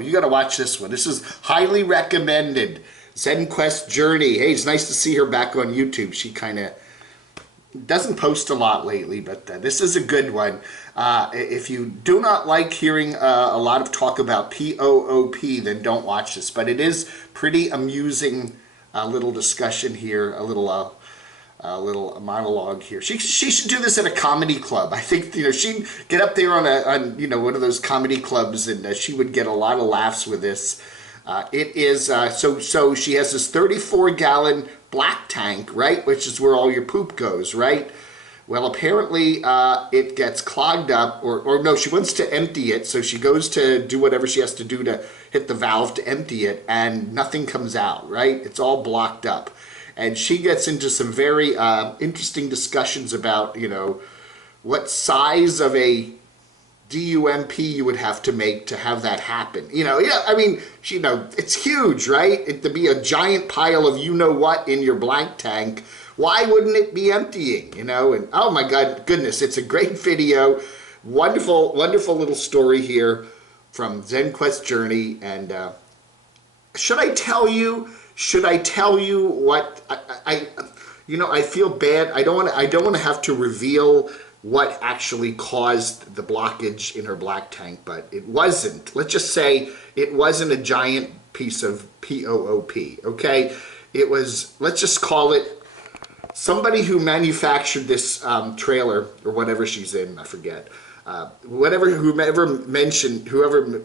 You got to watch this one. This is highly recommended. Zen Quest Journey. Hey, it's nice to see her back on YouTube. She kind of doesn't post a lot lately, but this is a good one. If you do not like hearing a lot of talk about P-O-O-P, then don't watch this. But it is pretty amusing little discussion here, a little monologue here. She should do this at a comedy club. I think she'd get up there on one of those comedy clubs, and she would get a lot of laughs with this. It is so she has this 34-gallon black tank, right, which is where all your poop goes, right? Well, apparently it gets clogged up, or no, she wants to empty it, so she goes to do whatever she has to do to hit the valve to empty it, and nothing comes out, right? It's all blocked up. And she gets into some very interesting discussions about, what size of a DUMP you would have to make to have that happen. I mean, it's huge, right? To be a giant pile of you-know-what in your blank tank, why wouldn't it be emptying, And oh my goodness, it's a great video. Wonderful, wonderful little story here from Zen Quest Journey. And should I tell you what I feel bad. I don't want to have to reveal what actually caused the blockage in her black tank, but it wasn't. Let's just say it wasn't a giant piece of P-O-O-P, okay? It was, let's just call it, somebody who manufactured this trailer, or whatever she's in, I forget. Whoever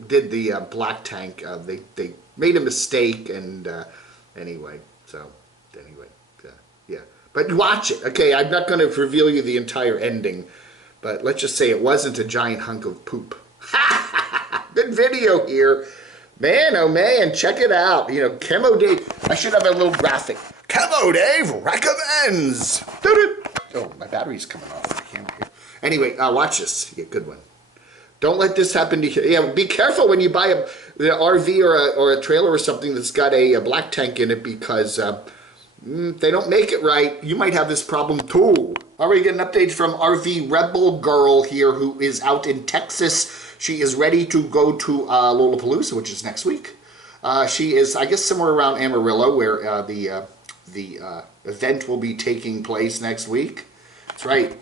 did the black tank, they made a mistake, and anyway. But watch it, okay? I'm not going to reveal you the entire ending, but let's just say it wasn't a giant hunk of poop. Good video here. Man, oh man, check it out. Camo Dave, I should have a little graphic. Camo Dave recommends. Oh, my battery's coming off. I can't hear. Anyway, watch this. Yeah, good one. Don't let this happen to you. Yeah, be careful when you buy an RV or a trailer or something that's got a black tank in it, because if they don't make it right, you might have this problem too. All right, get an update from RV Rebel Girl here, who is out in Texas. She is ready to go to Lolapalooza, which is next week. She is, I guess, somewhere around Amarillo, where the event will be taking place next week. That's right.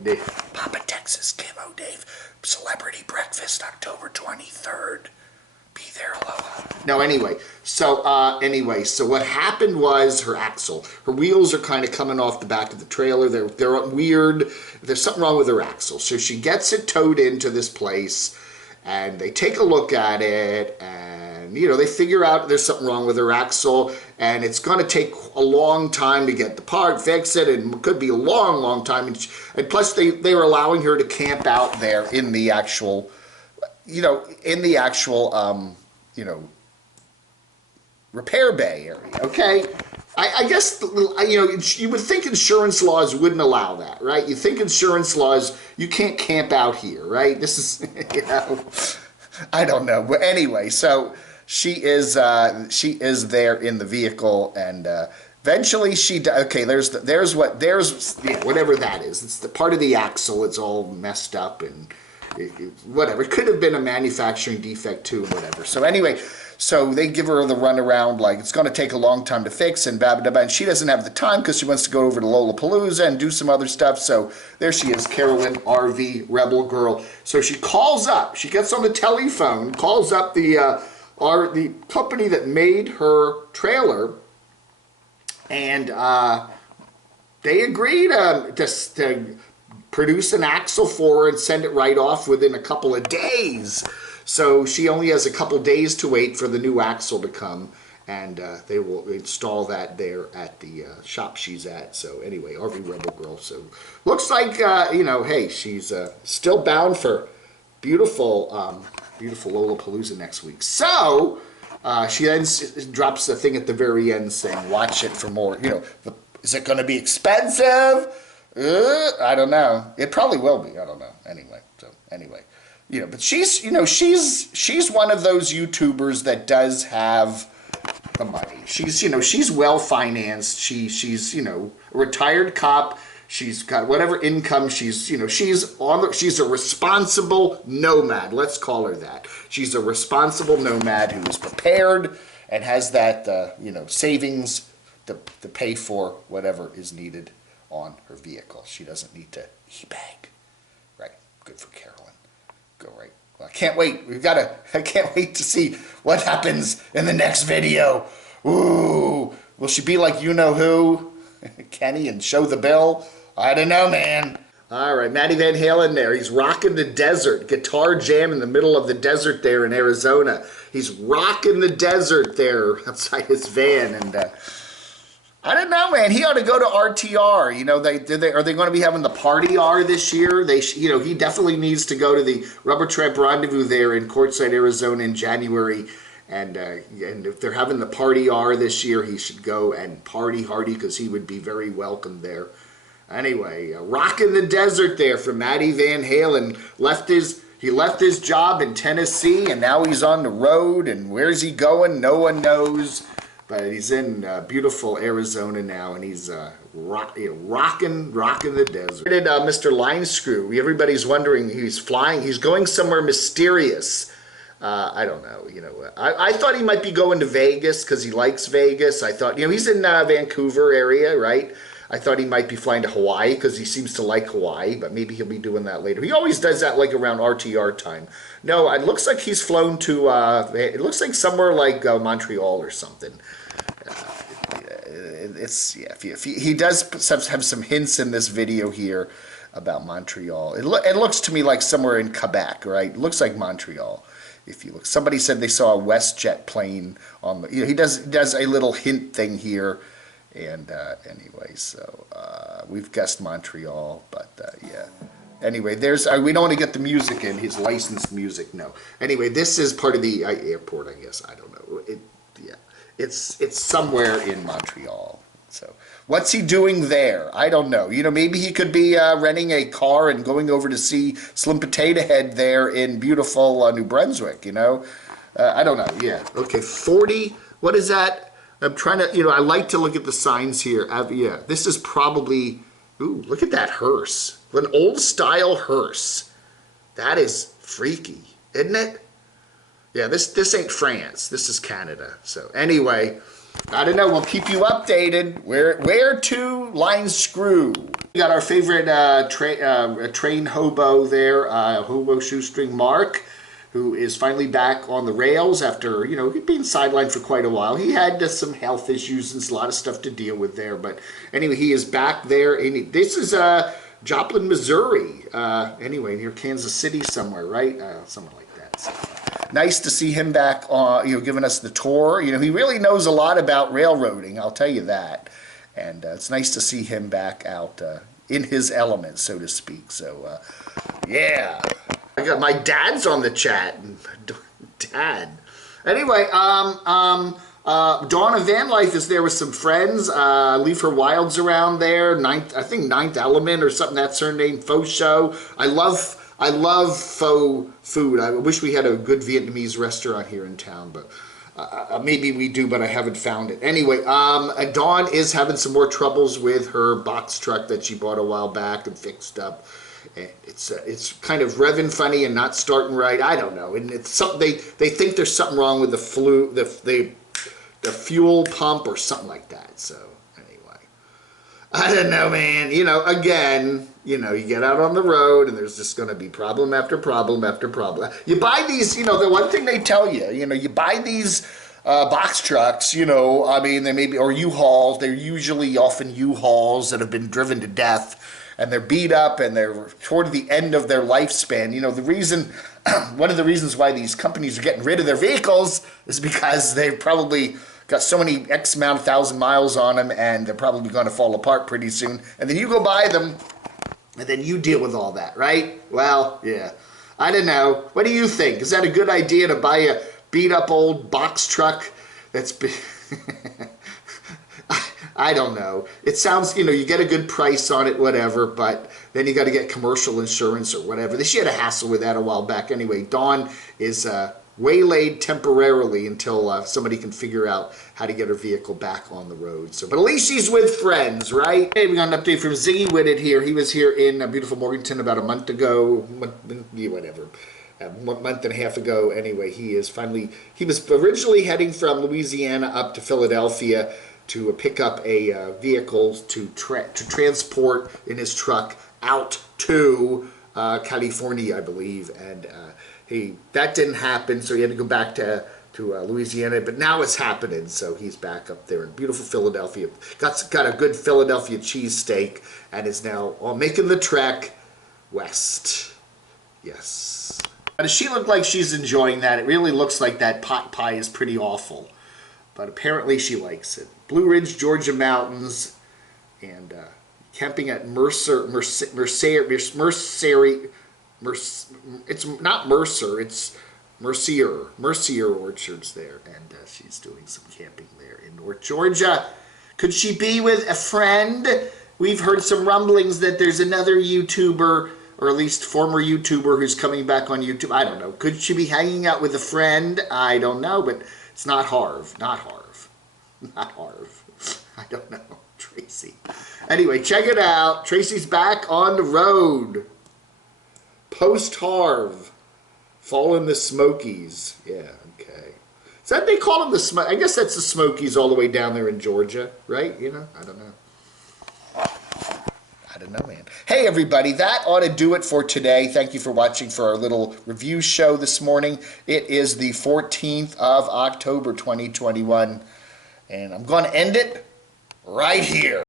Papa Texas, Camo Dave, Celebrity Breakfast, October 23rd. Be there, aloha. No, anyway. So what happened was her axle. Her wheels are kind of coming off the back of the trailer. They're weird. There's something wrong with her axle. So she gets it towed into this place, and they take a look at it, and they figure out there's something wrong with her axle, and it's going to take a long time to get the part, fix it, and it could be a long, long time. And plus, they were allowing her to camp out there in the actual, repair bay area, okay? I guess, you would think insurance laws wouldn't allow that, right? You think insurance laws, you can't camp out here, right? This is, I don't know. But anyway, so she is there in the vehicle, and eventually whatever that is. It's the part of the axle. It's all messed up, and whatever. It could have been a manufacturing defect too, whatever. So anyway, so they give her the runaround, like it's going to take a long time to fix, and and she doesn't have the time because she wants to go over to Lolapalooza and do some other stuff. So there she is, Carolyn, RV Rebel Girl. So she calls up. She gets on the telephone, calls up the company that made her trailer, and they agreed to produce an axle for her and send it right off within a couple of days. So she only has a couple days to wait for the new axle to come, and they will install that there at the shop she's at. So anyway, RV Rebel Girl. So looks like, hey, she's still bound for beautiful Lolapalooza next week. So she then drops the thing at the very end saying, watch it for more. Is it going to be expensive? I don't know. It probably will be. I don't know. Anyway. But she's one of those YouTubers that does have the money. She's well financed. She's a retired cop. She's got whatever income. She's a responsible nomad. Let's call her that. she's a responsible nomad who is prepared and has that, savings to pay for whatever is needed on her vehicle. She doesn't need to e-bag. Right. Good for Carolyn. Go right. Well, I can't wait. I can't wait to see what happens in the next video. Ooh. Will she be like you-know-who, Kenny, and show the bill? I don't know, man. All right, Matty Van Halen there. He's rocking the desert. Guitar jam in the middle of the desert there in Arizona. He's rocking the desert there outside his van. And I don't know, man. He ought to go to RTR. You know, are they going to be having the Party R this year? He definitely needs to go to the Rubber Tramp Rendezvous there in Quartzsite, Arizona in January. And if they're having the Party R this year, he should go and party hardy because he would be very welcome there. Anyway, rocking the desert there for Matty Van Halen. He left his job in Tennessee, and now he's on the road. And where's he going? No one knows. But he's in beautiful Arizona now, and he's rocking the desert. Where did Mr. Line Screw? Everybody's wondering. He's flying. He's going somewhere mysterious. I don't know. I thought he might be going to Vegas because he likes Vegas. I thought, he's in Vancouver area, right? I thought he might be flying to Hawaii because he seems to like Hawaii, but maybe he'll be doing that later. He always does that like around RTR time. No, it looks like he's flown to, it looks like somewhere like Montreal or something. He does have some hints in this video here about Montreal. It looks to me like somewhere in Quebec, right? It looks like Montreal. If you look, somebody said they saw a WestJet plane on the. He does a little hint thing here, and anyway, so we've guessed Montreal, but yeah. Anyway, we don't want to get the music in, his licensed music. No. Anyway, this is part of the airport, I guess. I don't know. It's somewhere in Montreal. So what's he doing there? I don't know. Maybe he could be renting a car and going over to see Slim Potato Head there in beautiful New Brunswick, I don't know. Yeah. Okay, 40. What is that? I'm trying to, I like to look at the signs here. Yeah, this is probably, ooh, look at that hearse. An old style hearse. That is freaky, isn't it? Yeah, this ain't France. This is Canada. So anyway, I don't know. We'll keep you updated. Where to Line Screw? We got our favorite train hobo there, Hobo Shoestring Mark, who is finally back on the rails after, he'd been sidelined for quite a while. He had some health issues and a lot of stuff to deal with there. But anyway, he is back there. And this is Joplin, Missouri. Anyway, near Kansas City somewhere, right? Somewhere like that. So, nice to see him back on, giving us the tour. He really knows a lot about railroading, I'll tell you that. And it's nice to see him back out in his element, so to speak. So, yeah. I got my dad's on the chat. Dad. Anyway, Dawn of Van Life is there with some friends. Leave Her Wilds around there. I think Ninth Element or something. That's her name. Faux Show. I love faux food. I wish we had a good Vietnamese restaurant here in town, but maybe we do, but I haven't found it. Anyway, Dawn is having some more troubles with her box truck that she bought a while back and fixed up. And it's kind of revving funny and not starting right. I don't know. And it's something they think there's something wrong with the fuel pump or something like that. So anyway, I don't know, man. Again. You get out on the road and there's just going to be problem after problem after problem. You buy these, the one thing they tell you, you buy these box trucks, they may be, or U-Hauls, they're usually often U-Hauls that have been driven to death and they're beat up and they're toward the end of their lifespan. One of the reasons why these companies are getting rid of their vehicles is because they've probably got so many X amount of thousand miles on them and they're probably going to fall apart pretty soon. And then you go buy them. And then you deal with all that, right? Well, yeah. I don't know. What do you think? Is that a good idea to buy a beat-up old box truck that's been... I don't know. It sounds, you get a good price on it, whatever, but then you got to get commercial insurance or whatever. She had a hassle with that a while back. Anyway, Dawn is waylaid temporarily until somebody can figure out how to get her vehicle back on the road. So, but at least she's with friends, right? Hey, we got an update from Ziggy Whitted here. He was here in beautiful Morganton about a month ago. Whatever. a month and a half ago. Anyway, he was originally heading from Louisiana up to Philadelphia to pick up a vehicle to transport in his truck out to California, I believe, and that didn't happen, so he had to go back to Louisiana, but now it's happening, so he's back up there in beautiful Philadelphia. Got a good Philadelphia cheesesteak, and is now making the trek west. Yes. But she looked like she's enjoying that. It really looks like that pot pie is pretty awful, but apparently she likes it. Blue Ridge, Georgia mountains, and camping at it's not Mercer, it's Mercier Orchards there, and she's doing some camping there in North Georgia. Could she be with a friend? We've heard some rumblings that there's another YouTuber, or at least former YouTuber, who's coming back on YouTube. I don't know. Could she be hanging out with a friend? I don't know, but it's not Harv. Not Harv. Not Harv. I don't know. Tracy. Anyway, check it out. Tracy's back on the road. Post-Harv. Fall in the Smokies. Yeah, okay. Is that they call them the Smokies? I guess that's the Smokies all the way down there in Georgia, right? You know, I don't know. I don't know, man. Hey, everybody, that ought to do it for today. Thank you for watching for our little review show this morning. It is the 14th of October, 2021, and I'm going to end it right here.